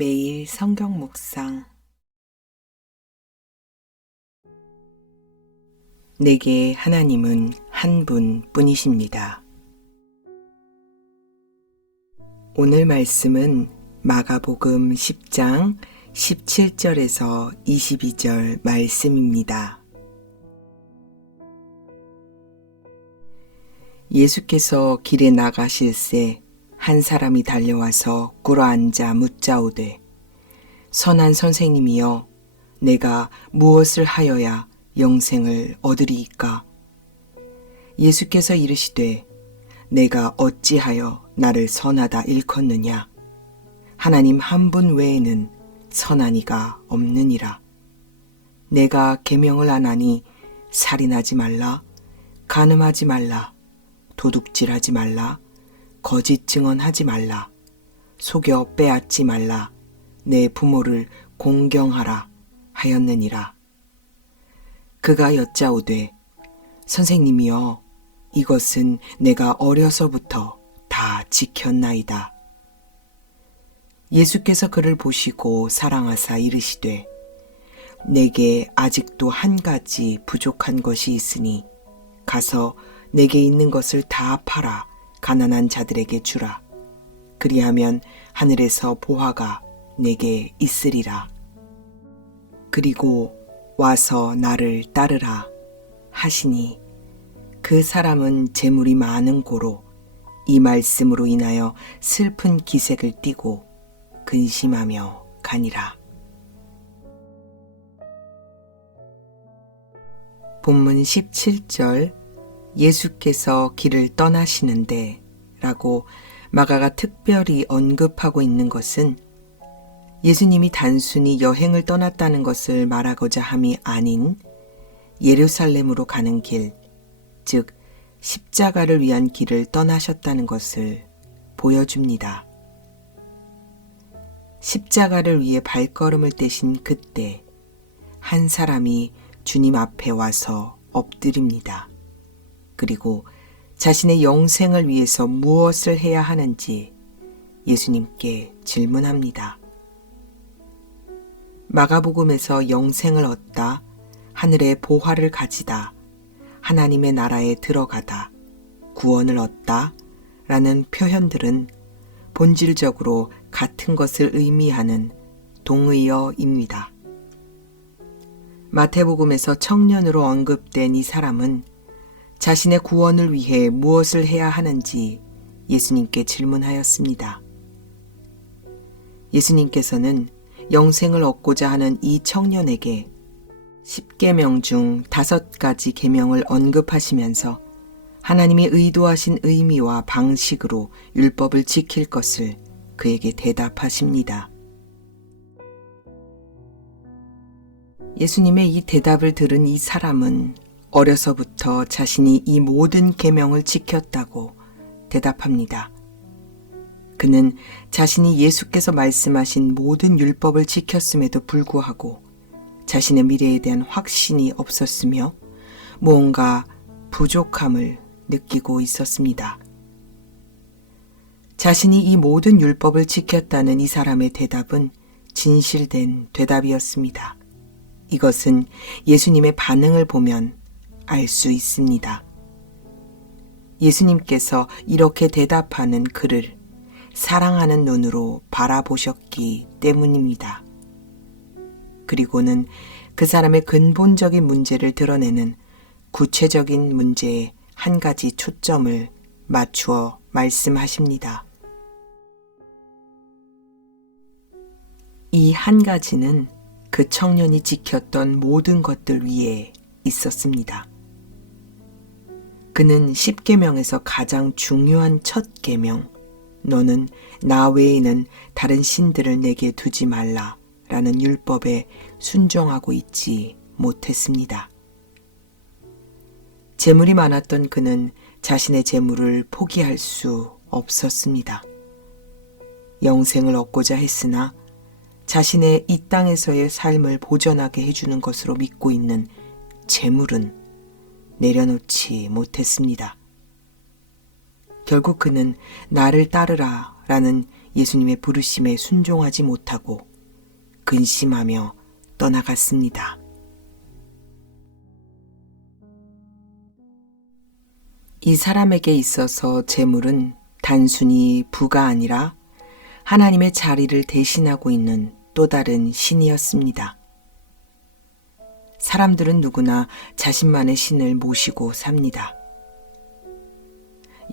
매일 성경 묵상. 내게 하나님은 한 분뿐이십니다. 오늘 말씀은 마가복음 10장 17절에서 22절 말씀입니다. 예수께서 길에 나가실새 한 사람이 달려와서 꿇어앉아 묻자오되, 선한 선생님이여, 내가 무엇을 하여야 영생을 얻으리이까? 예수께서 이르시되, 내가 어찌하여 나를 선하다 일컫느냐? 하나님 한 분 외에는 선한 이가 없느니라. 내가 계명을 안 하니 살인하지 말라, 간음하지 말라, 도둑질하지 말라, 거짓 증언하지 말라, 속여 빼앗지 말라, 내 부모를 공경하라 하였느니라. 그가 여짜오되, 선생님이여, 이것은 내가 어려서부터 다 지켰나이다. 예수께서 그를 보시고 사랑하사 이르시되, 내게 아직도 한 가지 부족한 것이 있으니 가서 내게 있는 것을 다 팔아 가난한 자들에게 주라. 그리하면 하늘에서 보화가 내게 있으리라. 그리고 와서 나를 따르라 하시니, 그 사람은 재물이 많은 고로 이 말씀으로 인하여 슬픈 기색을 띠고 근심하며 가니라. 본문 17절 예수께서 길을 떠나시는데 라고 마가가 특별히 언급하고 있는 것은 예수님이 단순히 여행을 떠났다는 것을 말하고자 함이 아닌 예루살렘으로 가는 길, 즉 십자가를 위한 길을 떠나셨다는 것을 보여줍니다. 십자가를 위해 발걸음을 떼신 그때 한 사람이 주님 앞에 와서 엎드립니다. 그리고 자신의 영생을 위해서 무엇을 해야 하는지 예수님께 질문합니다. 마가복음에서 영생을 얻다, 하늘의 보화를 가지다, 하나님의 나라에 들어가다, 구원을 얻다 라는 표현들은 본질적으로 같은 것을 의미하는 동의어입니다. 마태복음에서 청년으로 언급된 이 사람은 자신의 구원을 위해 무엇을 해야 하는지 예수님께 질문하였습니다. 예수님께서는 영생을 얻고자 하는 이 청년에게 10계명 중 5가지 계명을 언급하시면서 하나님이 의도하신 의미와 방식으로 율법을 지킬 것을 그에게 대답하십니다. 예수님의 이 대답을 들은 이 사람은 어려서부터 자신이 이 모든 계명을 지켰다고 대답합니다. 그는 자신이 예수께서 말씀하신 모든 율법을 지켰음에도 불구하고 자신의 미래에 대한 확신이 없었으며 무언가 부족함을 느끼고 있었습니다. 자신이 이 모든 율법을 지켰다는 이 사람의 대답은 진실된 대답이었습니다. 이것은 예수님의 반응을 보면 알 수 있습니다. 예수님께서 이렇게 대답하는 그를 사랑하는 눈으로 바라보셨기 때문입니다. 그리고는 그 사람의 근본적인 문제를 드러내는 구체적인 문제에 한 가지 초점을 맞추어 말씀하십니다. 이 한 가지는 그 청년이 지켰던 모든 것들 위에 있었습니다. 그는 10계명에서 가장 중요한 첫 계명, 너는 나 외에는 다른 신들을 내게 두지 말라 라는 율법에 순종하고 있지 못했습니다. 재물이 많았던 그는 자신의 재물을 포기할 수 없었습니다. 영생을 얻고자 했으나 자신의 이 땅에서의 삶을 보전하게 해주는 것으로 믿고 있는 재물은 내려놓지 못했습니다. 결국 그는 나를 따르라 라는 예수님의 부르심에 순종하지 못하고 근심하며 떠나갔습니다. 이 사람에게 있어서 재물은 단순히 부가 아니라 하나님의 자리를 대신하고 있는 또 다른 신이었습니다. 사람들은 누구나 자신만의 신을 모시고 삽니다.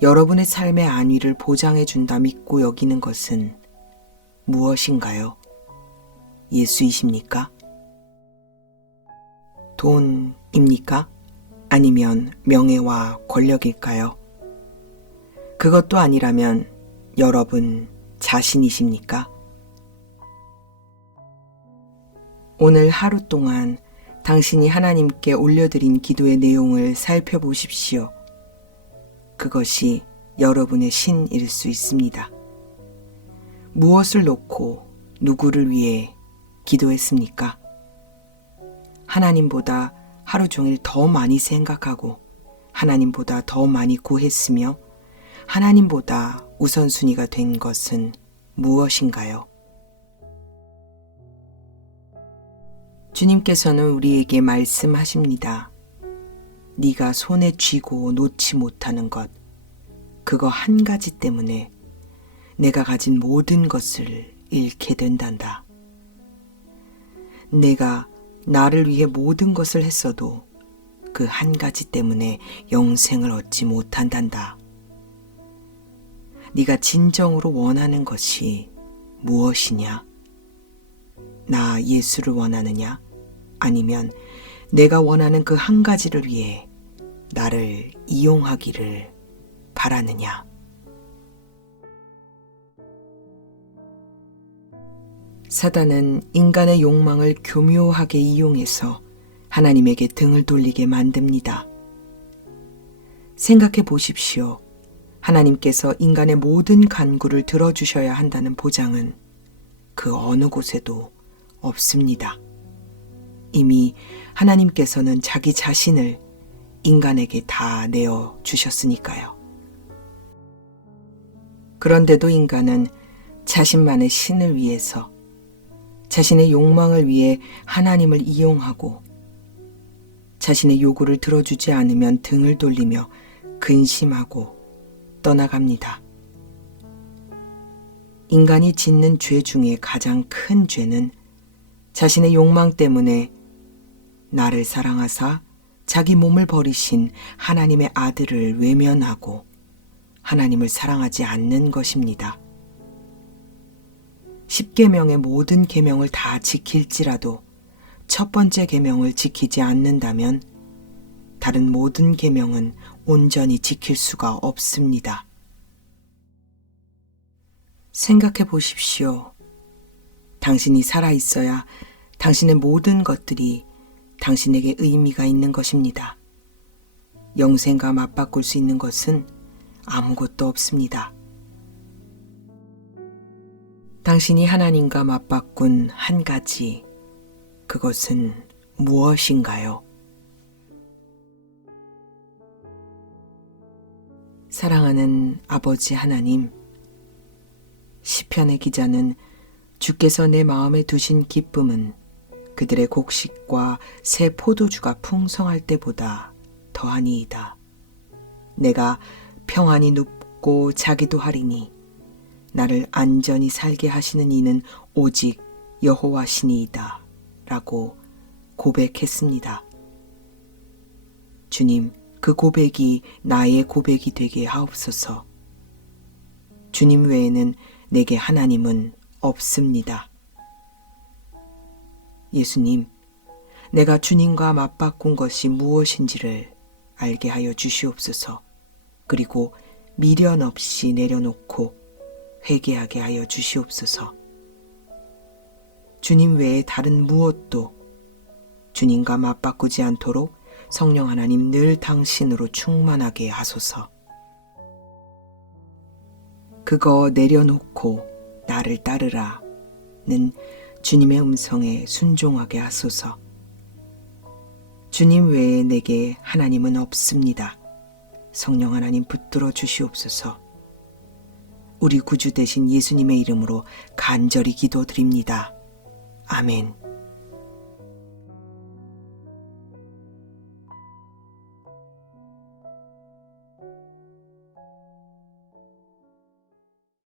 여러분의 삶의 안위를 보장해 준다 믿고 여기는 것은 무엇인가요? 예수이십니까? 돈입니까? 아니면 명예와 권력일까요? 그것도 아니라면 여러분 자신이십니까? 오늘 하루 동안 당신이 하나님께 올려드린 기도의 내용을 살펴보십시오. 그것이 여러분의 신일 수 있습니다. 무엇을 놓고 누구를 위해 기도했습니까? 하나님보다 하루 종일 더 많이 생각하고 하나님보다 더 많이 구했으며 하나님보다 우선순위가 된 것은 무엇인가요? 주님께서는 우리에게 말씀하십니다. 네가 손에 쥐고 놓지 못하는 것, 그거 한 가지 때문에 내가 가진 모든 것을 잃게 된단다. 내가 나를 위해 모든 것을 했어도 그 한 가지 때문에 영생을 얻지 못한단다. 네가 진정으로 원하는 것이 무엇이냐? 나 예수를 원하느냐? 아니면 내가 원하는 그 한 가지를 위해 나를 이용하기를 바라느냐? 사단은 인간의 욕망을 교묘하게 이용해서 하나님에게 등을 돌리게 만듭니다. 생각해 보십시오. 하나님께서 인간의 모든 간구를 들어주셔야 한다는 보장은 그 어느 곳에도 없습니다. 이미 하나님께서는 자기 자신을 인간에게 다 내어 주셨으니까요. 그런데도 인간은 자신만의 신을 위해서 자신의 욕망을 위해 하나님을 이용하고 자신의 요구를 들어주지 않으면 등을 돌리며 근심하고 떠나갑니다. 인간이 짓는 죄 중에 가장 큰 죄는 자신의 욕망 때문에 나를 사랑하사 자기 몸을 버리신 하나님의 아들을 외면하고 하나님을 사랑하지 않는 것입니다. 10계명의 모든 계명을 다 지킬지라도 첫 번째 계명을 지키지 않는다면 다른 모든 계명은 온전히 지킬 수가 없습니다. 생각해 보십시오. 당신이 살아있어야 당신의 모든 것들이 당신에게 의미가 있는 것입니다. 영생과 맞바꿀 수 있는 것은 아무것도 없습니다. 당신이 하나님과 맞바꾼 한 가지, 그것은 무엇인가요? 사랑하는 아버지 하나님, 시편의 기자는 주께서 내 마음에 두신 기쁨은 그들의 곡식과 새 포도주가 풍성할 때보다 더하니이다. 내가 평안히 눕고 자기도 하리니 나를 안전히 살게 하시는 이는 오직 여호와시니이다 라고 고백했습니다. 주님, 그 고백이 나의 고백이 되게 하옵소서. 주님 외에는 내게 하나님은 없습니다. 예수님, 내가 주님과 맞바꾼 것이 무엇인지를 알게 하여 주시옵소서. 그리고 미련 없이 내려놓고 회개하게 하여 주시옵소서. 주님 외에 다른 무엇도 주님과 맞바꾸지 않도록 성령 하나님 늘 당신으로 충만하게 하소서. 그거 내려놓고 나를 따르라는 주님의 음성에 순종하게 하소서. 주님 외에 내게 하나님은 없습니다. 성령 하나님 붙들어 주시옵소서. 우리 구주 되신 예수님의 이름으로 간절히 기도드립니다. 아멘.